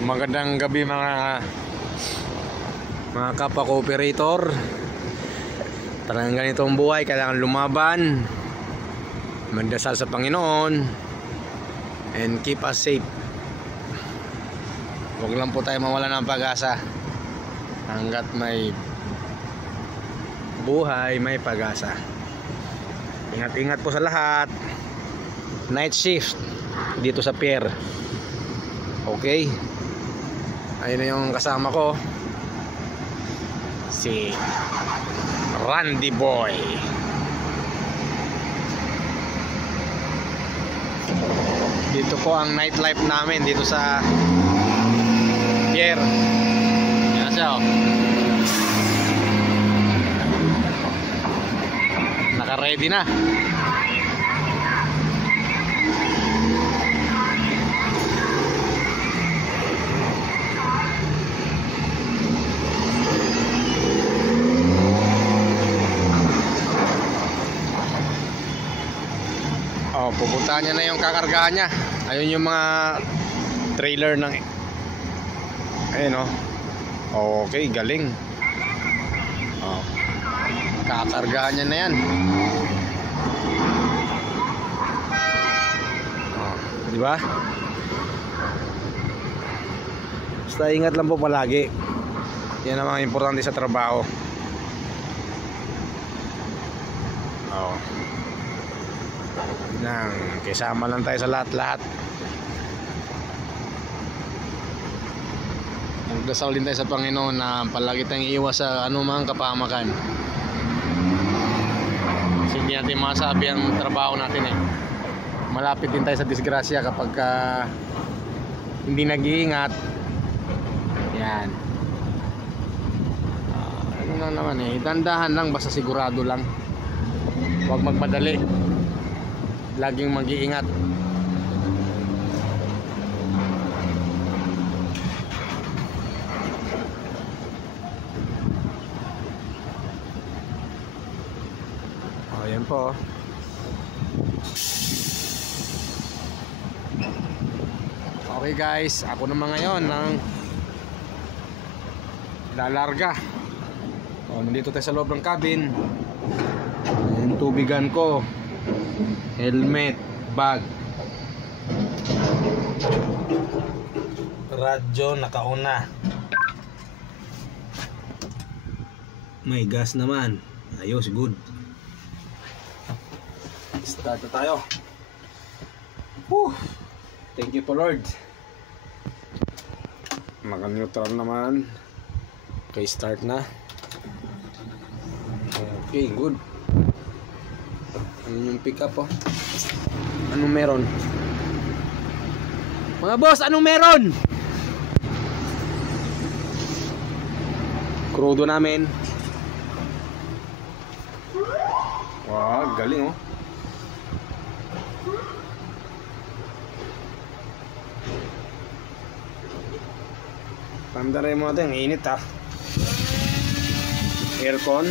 Magandang gabi mga kapwa-cooperator. Talagang ganito ang buhay, kailangan lumaban, magdasal sa Panginoon, and keep us safe. Huwag lang po tayo mawala ng pag-asa. Hanggat may buhay, may pag-asa. Ingat-ingat po sa lahat. Night shift dito sa pier. Okay, ayun na yung kasama ko, si Randy Boy. Dito po ang nightlife namin dito sa pier. Yan siya, oh. Naka-ready na. Pupuntahan niya na yung kakargahan niya. Ayun yung mga trailer ng ayun, oh. Okay, galing. Kakargahan niya na yan. Di ba? Basta ingat lang po palagi. Yan ang mga importante sa trabaho. Kasama lang tayo sa lahat-lahat. Magdasal din tayo sa Panginoon na palagi tayong iwas sa anumang kapahamakan. Kasi hindi natin masabi ang trabaho natin, malapit din tayo sa disgrasya kapag hindi nag-iingat. Yan. Ano lang naman, dandahan lang, basta sigurado lang. Huwag magmadali. Laging mag-iingat. Ayan po. Okay guys, ako naman ngayon ng lalarga. Nandito tayo sa loob ng cabin. Ayan, tubigan ko, helmet, bag, radyo nakauna, may gas naman, ayos, good. Start na tayo. Thank you po Lord. Naka-neutral naman. Okay, start na. Okay, good. Ano yung pick up, Anong meron? Mga boss, anong meron? Crudo namin. Wow, galing, Pandaray mo natin, init, Aircon.